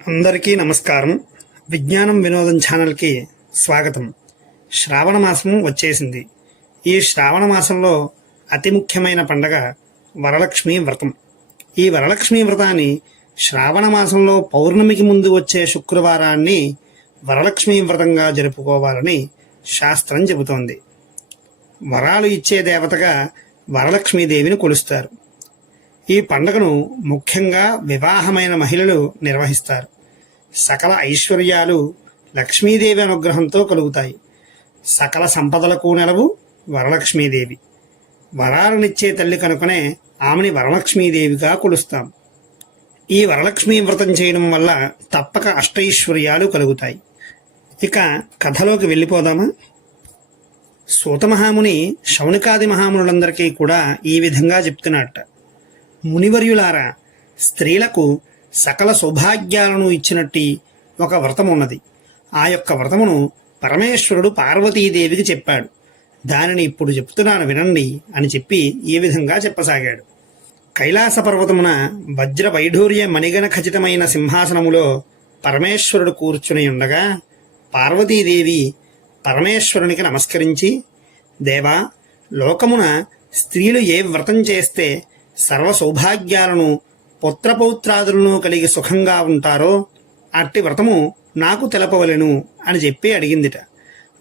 అందరికీ నమస్కారం. విజ్ఞానం వినోదం ఛానల్కి స్వాగతం. శ్రావణ మాసం వచ్చేసింది. ఈ శ్రావణ మాసంలో అతి ముఖ్యమైన పండగ వరలక్ష్మి వ్రతం. ఈ వరలక్ష్మి వ్రతాన్ని శ్రావణ మాసంలో పౌర్ణమికి ముందు వచ్చే శుక్రవారాన్ని వరలక్ష్మి వ్రతంగా జరుపుకోవాలని శాస్త్రం చెబుతోంది. వరాలు ఇచ్చే దేవతగా వరలక్ష్మీదేవిని కొలుస్తారు. ఈ పండుగను ముఖ్యంగా వివాహమైన మహిళలు నిర్వహిస్తారు. సకల ఐశ్వర్యాలు లక్ష్మీదేవి అనుగ్రహంతో కలుగుతాయి. సకల సంపదలకు నెలవు వరలక్ష్మీదేవి. వరాలనిచ్చే తల్లి కనుకనే ఆమెని వరలక్ష్మీదేవిగా కొలుస్తాం. ఈ వరలక్ష్మీ వ్రతం చేయడం వల్ల తప్పక అష్టైశ్వర్యాలు కలుగుతాయి. ఇక కథలోకి వెళ్ళిపోదామా? సూతమహాముని శౌనికాది మహామునులందరికీ కూడా ఈ విధంగా చెప్తున్నట్ట. మునివర్యులారా, స్త్రీలకు సకల సౌభాగ్యాలను ఇచ్చినట్టి ఒక వ్రతం ఉన్నది. ఆ యొక్క వ్రతమును పరమేశ్వరుడు పార్వతీదేవికి చెప్పాడు. దానిని ఇప్పుడు చెప్తున్నాను వినండి అని చెప్పి ఈ విధంగా చెప్పసాగాడు. కైలాస పర్వతమున వజ్ర వైఢూర్య మణిగణ ఖచ్చితమైన సింహాసనములో పరమేశ్వరుడు కూర్చుని ఉండగా పార్వతీదేవి పరమేశ్వరునికి నమస్కరించి, దేవా, లోకమున స్త్రీలు ఏ వ్రతం చేస్తే సర్వ సౌభాగ్యాలను పుత్రపౌత్రాదులను కలిగి సుఖంగా ఉంటారో అట్టి వ్రతము నాకు తెలపవలెను అని చెప్పి అడిగిందిట.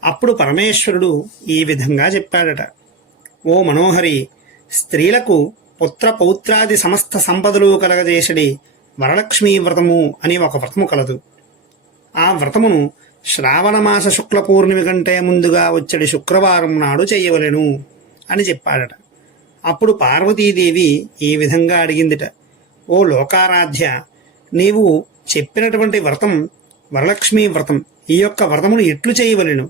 అప్పుడు పరమేశ్వరుడు ఈ విధంగా చెప్పాడట. ఓ మనోహరి, స్త్రీలకు పుత్రపౌత్రాది సమస్త సంపదలు కలగజేసడి వరలక్ష్మీ వ్రతము అని ఒక వ్రతము కలదు. ఆ వ్రతమును శ్రావణమాస శుక్ల పూర్ణిమ కంటే ముందుగా వచ్చడి శుక్రవారం నాడు చేయవలెను అని చెప్పాడట. అప్పుడు పార్వతీదేవి ఈ విధంగా అడిగిందిట. ఓ లోకారాధ్య, నీవు చెప్పినటువంటి వ్రతం వరలక్ష్మీ వ్రతం. ఈ యొక్క వ్రతమును ఎట్లు చేయవలెను?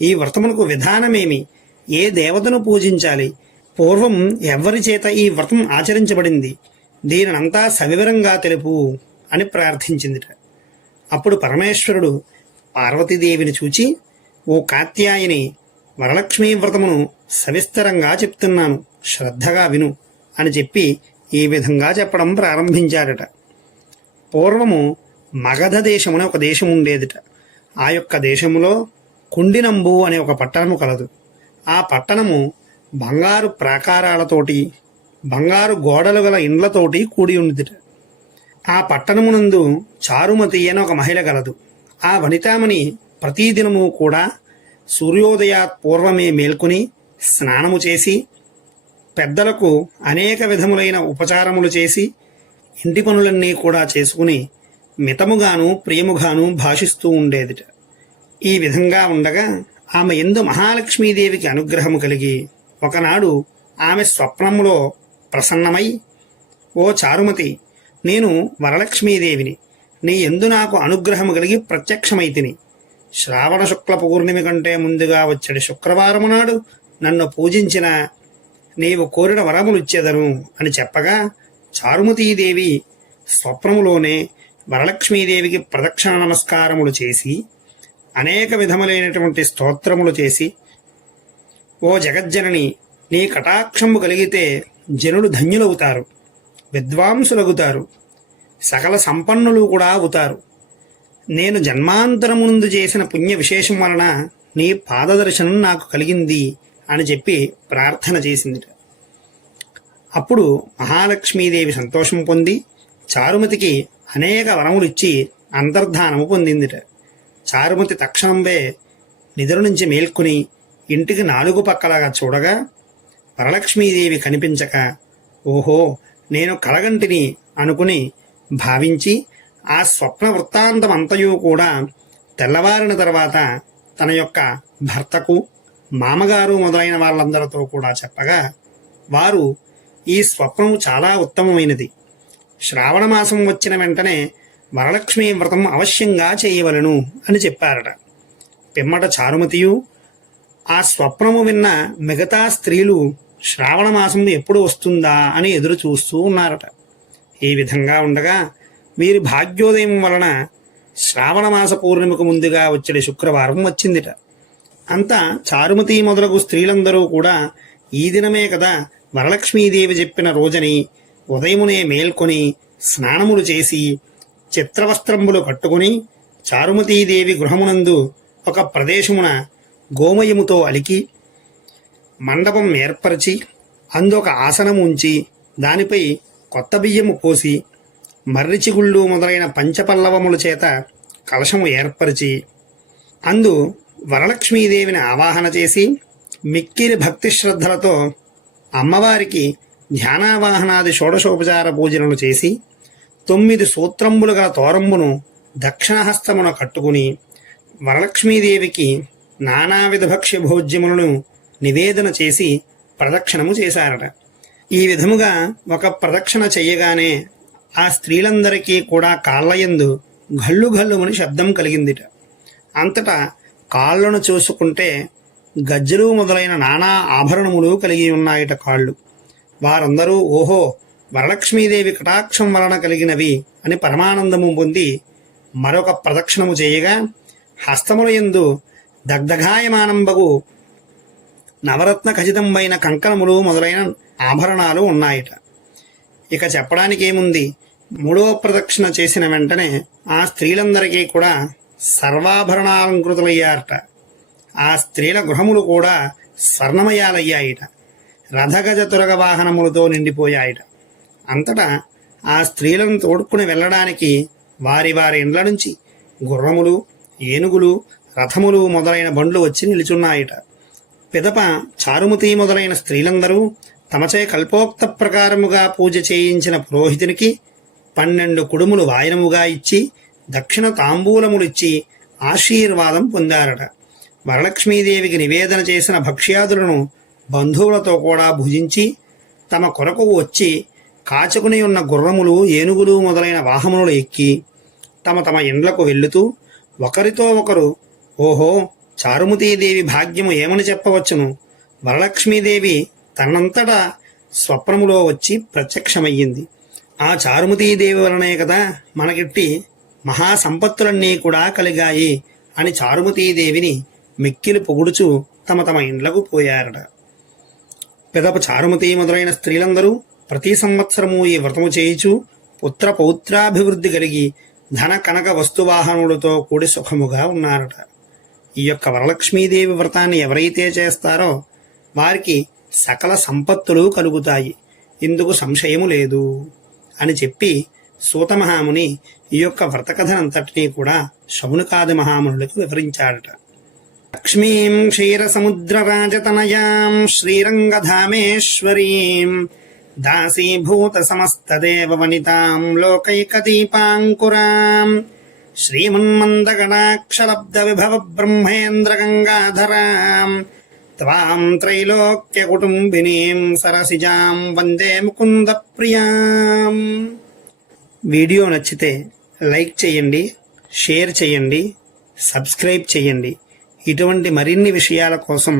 ఈ వ్రతమునకు విధానమేమి? ఏ దేవతను పూజించాలి? పూర్వం ఎవ్వరి చేత ఈ వ్రతం ఆచరించబడింది? దీనినంతా సవివరంగా తెలుపు అని ప్రార్థించిందిట. అప్పుడు పరమేశ్వరుడు పార్వతీదేవిని చూచి, ఓ కాత్యాయని, వరలక్ష్మీ వ్రతమును సవిస్తరంగా చెప్తున్నాను, శ్రద్ధగా విను అని చెప్పి ఈ విధంగా చెప్పడం ప్రారంభించాడట. పూర్వము మగధ దేశమున ఒక దేశం ఉండేదిట. ఆ యొక్క దేశములో కుండినంబు అనే ఒక పట్టణము కలదు. ఆ పట్టణము బంగారు ప్రాకారాలతోటి, బంగారు గోడలు గల ఇండ్లతోటి కూడి ఉండిదిట. ఆ పట్టణమునందు చారుమతి అనే ఒక మహిళ గలదు. ఆ వనితామణి ప్రతిదినము కూడా సూర్యోదయాత్ పూర్వమే మేల్కొని స్నానము చేసి, పెద్దలకు అనేక విధములైన ఉపచారములు చేసి, ఇంటి పనులన్నీ కూడా చేసుకుని మితముగాను ప్రియముగాను భాషిస్తూ ఉండేదిట. ఈ విధంగా ఉండగా ఆమె యందు మహాలక్ష్మీదేవికి అనుగ్రహము కలిగి ఒకనాడు ఆమె స్వప్నములో ప్రసన్నమై, ఓ చారుమతి, నేను వరలక్ష్మీదేవిని. నీ యందు నాకు అనుగ్రహము కలిగి ప్రత్యక్షమైతిని. శ్రావణ శుక్ల పూర్ణిమ కంటే ముందుగా వచ్చడి శుక్రవారము నాడు నన్ను పూజించిన నీవు కోరిన వరములు ఇచ్చేదను అని చెప్పగా చారుమతీదేవి స్వప్నములోనే వరలక్ష్మీదేవికి ప్రదక్షిణ నమస్కారములు చేసి అనేక విధములైనటువంటి స్తోత్రములు చేసి, ఓ జగజ్జనని, నీ కటాక్షము కలిగితే జనులు ధన్యులవుతారు, విద్వాంసులవుతారు, సకల సంపన్నులు కూడా అవుతారు. నేను జన్మాంతరము నుండి చేసిన పుణ్య విశేషం వలన నీ పాదదర్శనం నాకు కలిగింది అని చెప్పి ప్రార్థన చేసింది. అప్పుడు మహాలక్ష్మీదేవి సంతోషం పొంది చారుమతికి అనేక వరములు ఇచ్చి అంతర్ధానము పొందిందిట. చారుమతి తక్షణంవే నిద్ర నుంచి మేల్కొని ఇంటికి నాలుగు పక్కలాగా చూడగా వరలక్ష్మీదేవి కనిపించక, ఓహో, నేను కలగంటిని అనుకుని భావించి ఆ స్వప్న వృత్తాంతం అంతయు కూడా తెల్లవారిన తర్వాత తన యొక్క భర్తకు, మామగారు మొదలైన వాళ్ళందరితో కూడా చెప్పగా వారు ఈ స్వప్నం చాలా ఉత్తమమైనది, శ్రావణ మాసం వచ్చిన వెంటనే వరలక్ష్మీ వ్రతం అవశ్యంగా చేయవలను అని చెప్పారట. పిమ్మట చారుమతియు ఆ స్వప్నము విన్న మిగతా స్త్రీలు శ్రావణ మాసం ఎప్పుడు వస్తుందా అని ఎదురు చూస్తూ ఉన్నారట. ఈ విధంగా ఉండగా వీరి భాగ్యోదయం వలన శ్రావణమాస పూర్ణిమకు ముందుగా వచ్చే శుక్రవారం వచ్చిందిట. అంతా చారుమతి మొదలగు స్త్రీలందరూ కూడా ఈ దినమే కదా వరలక్ష్మీదేవి చెప్పిన రోజని ఉదయమునే మేల్కొని స్నానములు చేసి చిత్రవస్త్రంబులు కట్టుకుని చారుమతీదేవి గృహమునందు ఒక ప్రదేశమున గోమయముతో అలికి మండపం ఏర్పరిచి అందొక ఆసనము ఉంచి దానిపై కొత్త బియ్యము పోసి మర్రిచిగుళ్ళు మొదలైన పంచపల్లవముల చేత కలశము ఏర్పరిచి అందు వరలక్ష్మీదేవిని ఆవాహన చేసి మిక్కిలి భక్తి శ్రద్ధలతో అమ్మవారికి ధ్యానావాహనాది షోడశోపచార పూజలను చేసి 9 సూత్రంబులు గల తోరంబును దక్షిణహస్తమున కట్టుకుని వరలక్ష్మీదేవికి నానావిధ భక్ష్య భోజ్యములను నివేదన చేసి ప్రదక్షిణము చేశారట. ఈ విధముగా ఒక ప్రదక్షిణ చెయ్యగానే ఆ స్త్రీలందరికీ కూడా కాళ్ళయందు ఘల్లు ఘల్లుమని శబ్దం కలిగిందిట. అంతటా కాళ్ళను చూసుకుంటే గజ్జలు మొదలైన నానా ఆభరణములు కలిగి ఉన్నాయిట కాళ్ళు. వారందరూ ఓహో వరలక్ష్మీదేవి కటాక్షం వలన కలిగినవి అని పరమానందము పొంది మరొక ప్రదక్షిణము చేయగా హస్తముల యందు దగ్ధగాయమానంబగు నవరత్న ఖచితంబైన కంకణములు మొదలైన ఆభరణాలు ఉన్నాయిట. ఇక చెప్పడానికి ఏముంది, 3వ ప్రదక్షిణ చేసిన వెంటనే ఆ స్త్రీలందరికీ కూడా సర్వాభరణాలంకృతులయ్యారట. ఆ స్త్రీల గృహములు కూడా స్వర్ణమయాలయ్యాయిట. రథగజ తురగ వాహనములతో నిండిపోయాయిట. అంతటా ఆ స్త్రీలను తోడుకుని వెళ్ళడానికి వారి వారి ఇండ్ల నుంచి గుర్రములు, ఏనుగులు, రథములు మొదలైన బండ్లు వచ్చి నిలుచున్నాయిట. పిదప చారుమతి మొదలైన స్త్రీలందరూ తమచే కల్పోక్త ప్రకారముగా పూజ చేయించిన పురోహితునికి 12 కుడుములు వాయనముగా ఇచ్చి దక్షిణ తాంబూలములిచ్చి ఆశీర్వాదం పొందారట. వరలక్ష్మీదేవికి నివేదన చేసిన భక్ష్యాదులను బంధువులతో కూడా భుజించి తమ కొరకు వచ్చి కాచుకుని ఉన్న గుర్రములు, ఏనుగులు మొదలైన వాహనములు ఎక్కి తమ తమ ఇండ్లకు వెళ్లుతూ ఒకరితో ఒకరు ఓహో చారుమతీదేవి భాగ్యము ఏమని చెప్పవచ్చును, వరలక్ష్మీదేవి తనంతటా స్వప్నములో వచ్చి ప్రత్యక్షమయ్యింది. ఆ చారుమతీదేవి వలనే కదా మనకిట్టి మహాసంపత్తులన్నీ కూడా కలిగాయి అని చారుమతీదేవిని మిక్కిలి పొగుడుచు తమ తమ ఇండ్లకు పోయారట. పిదప చారుమతి మొదలైన స్త్రీలందరూ ప్రతి సంవత్సరము ఈ వ్రతము చేయిచు పుత్ర పౌత్రాభివృద్ధి కలిగి ధన కనక వస్తువాహనములతో కూడి సుఖముగా ఉన్నారట. ఈ యొక్క వరలక్ష్మీదేవి వ్రతాన్ని ఎవరైతే చేస్తారో వారికి సకల సంపత్తులు కలుగుతాయి, ఇందుకు సంశయము లేదు అని చెప్పి సూతమహాముని ఈ యొక్క వ్రతకథనంతటినీ కూడా శౌనకాది మహామునులకు వివరించాడట. లక్ష్మీం క్షీరసముద్రరాజతనయాం శ్రీరంగధామేశ్వరీం దాసీభూత సమస్తదేవ వనితాం లోకైకదీపాంకురాం శ్రీమన్మందగణాక్షలబ్ధ విభవ బ్రహ్మేంద్ర గంగాధరాం త్వాం త్రైలోక్య కుటుంబినీం సరసిజాం వందే ముకుంద ప్రియాం. వీడియో నచ్చితే లైక్ చేయండి, షేర్ చేయండి, సబ్స్క్రైబ్ చేయండి. ఇటువంటి మరిన్ని విషయాల కోసం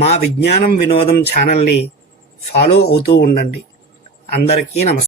మా విజ్ఞానం వినోదం ఛానల్ని ఫాలో అవుతూ ఉండండి. అందరికీ నమస్కారం.